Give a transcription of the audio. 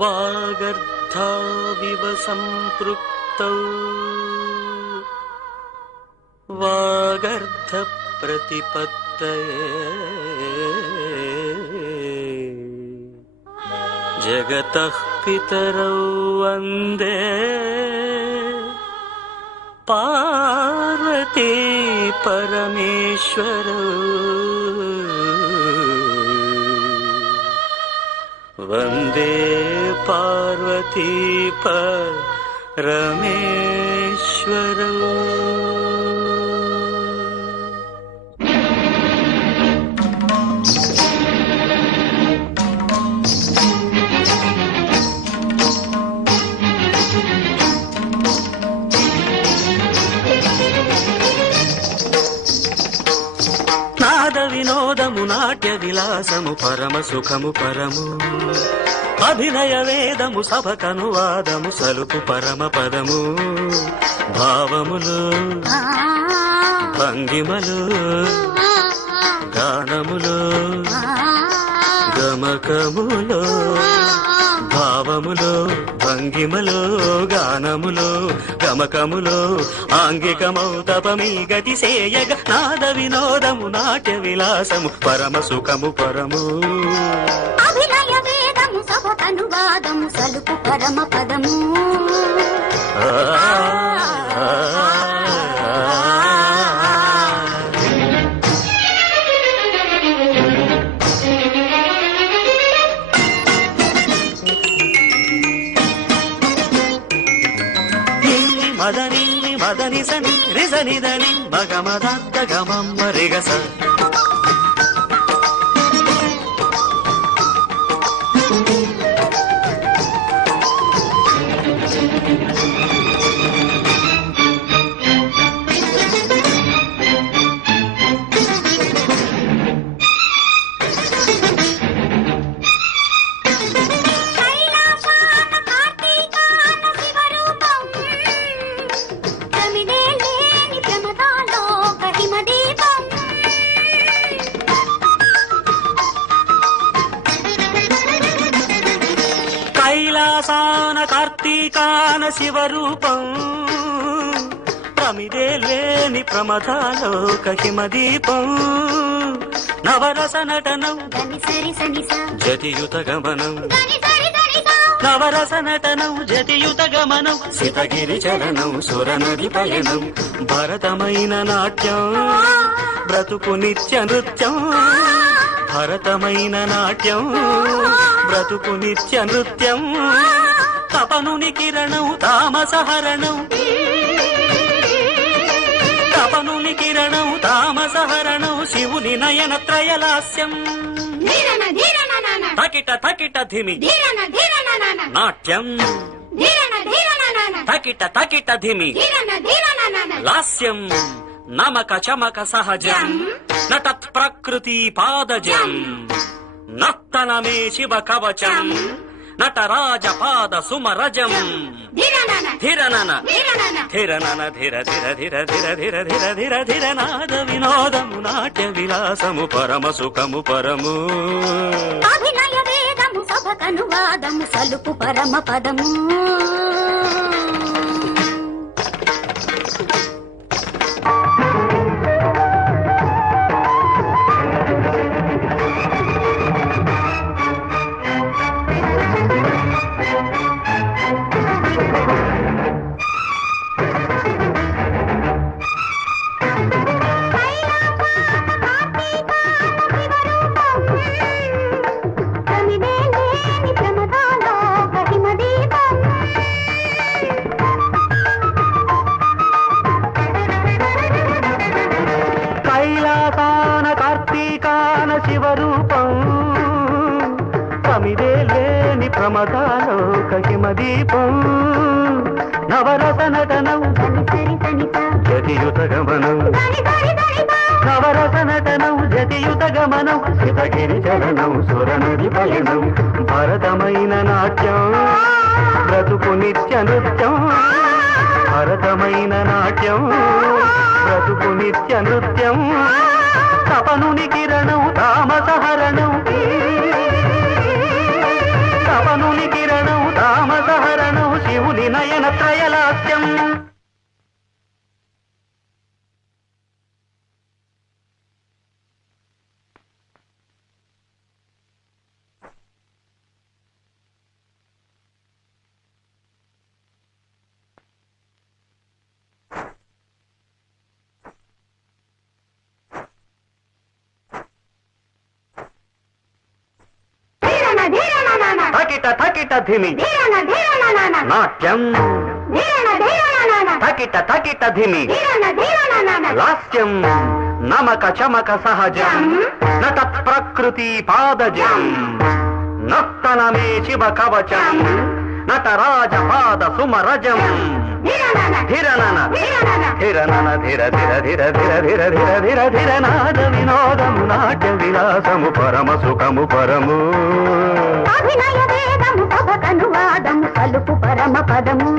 వాగర్ధావివ సంపృక్తౌ వాగర్ధ ప్రతిపత్తయే జగతః పితరౌ వందే పార్వతీ పరమేశ్వరౌ వందే పార్వతీ పరమేశ్వరౌ. నాద వినోదము నాట్య విలాసము పరమ సుఖము పరము అభినయ వేదము సభకనువాదము సలుపు పరమ పదము భావములు భంగిమలు గానములు గమకములు భావములు భంగిమలు గానములు గమకములు ఆంగికమౌ తపమీ గతి సేయగ నాద వినోదము నాట్య విలాసము పరమ సుఖము పరము అభినయ వేదము సభకనువాదము సలుపు పరమ పదము. మదని మదని సని రిజనిదని మగమదత్త గమమ్మ రిగస కైలాసాన కార్తీకాన శివరూపం ప్రమిదే లేని ప్రమథాలోక హిమదీపం నవరస నటనం జతియుత గమనం నవరస నటనం జతియుత గమనం సితగిరి చలనం సురనది పయనం భరతమైన నాట్యం బ్రతుకు నిత్య నృత్యం భరతమైన నాట్యం బ్రతుకు నిత్య నృత్యం తపనుని కిరణం తామసహరణం తపనుని కిరణం తామసహరణం శివుని నయన త్రయలాస్యం తకిట తకిట ధిమి నాట్యం తకిట తకిట ధిమి లాస్యం నమక చమక సహజం నతత్ ప్రకృతి పాదజం నర్తనమే శివ కవచం నటరాజ పాద సుమరజం ధిరనన ధిరనన ధిర ధిర ధిర ధిర ధిర ధిర ధిర ధిర నాద వినోదము నాట్య విలాసము పరమ సుఖము పరము అభినయ వేదము సభకనువాదము సలుపు పరమ పదము. కైలాసాన కార్తీకాన శివరూపం ప్రమిదే లేని ప్రమథాలోక హిమదీపం నవరస నటనం జతియుత గమనం నవరస నటనం జతియుత గమనం సితగిరి చలనం సురనది పయనం భరతమైన నాట్యం బ్రతుకు నిత్య నృత్యం భరతమైన నాట్యం బ్రతుకు నిత్య నృత్యం తపనుని కిరణం తామసహరణం తపనుని కిరణం హాస్యం తకిట తకిట ధిమి నాట్యం తకిట తకిట ధిమి లాస్యం నమక చమక సహజం నట ప్రకృతి పాదజం నర్తనమే శివ కవచం నటరాజ పాద సుమరజం ధిరనన ధిరనన ధిర ధిర ధిర ధిర ధిర ధిర ధిర ధిర నాద వినోదము నాట్య విలాసము పరమ సుఖము పరము అభినయ వేదము సభకనువాదము సలుపు పరమ పదము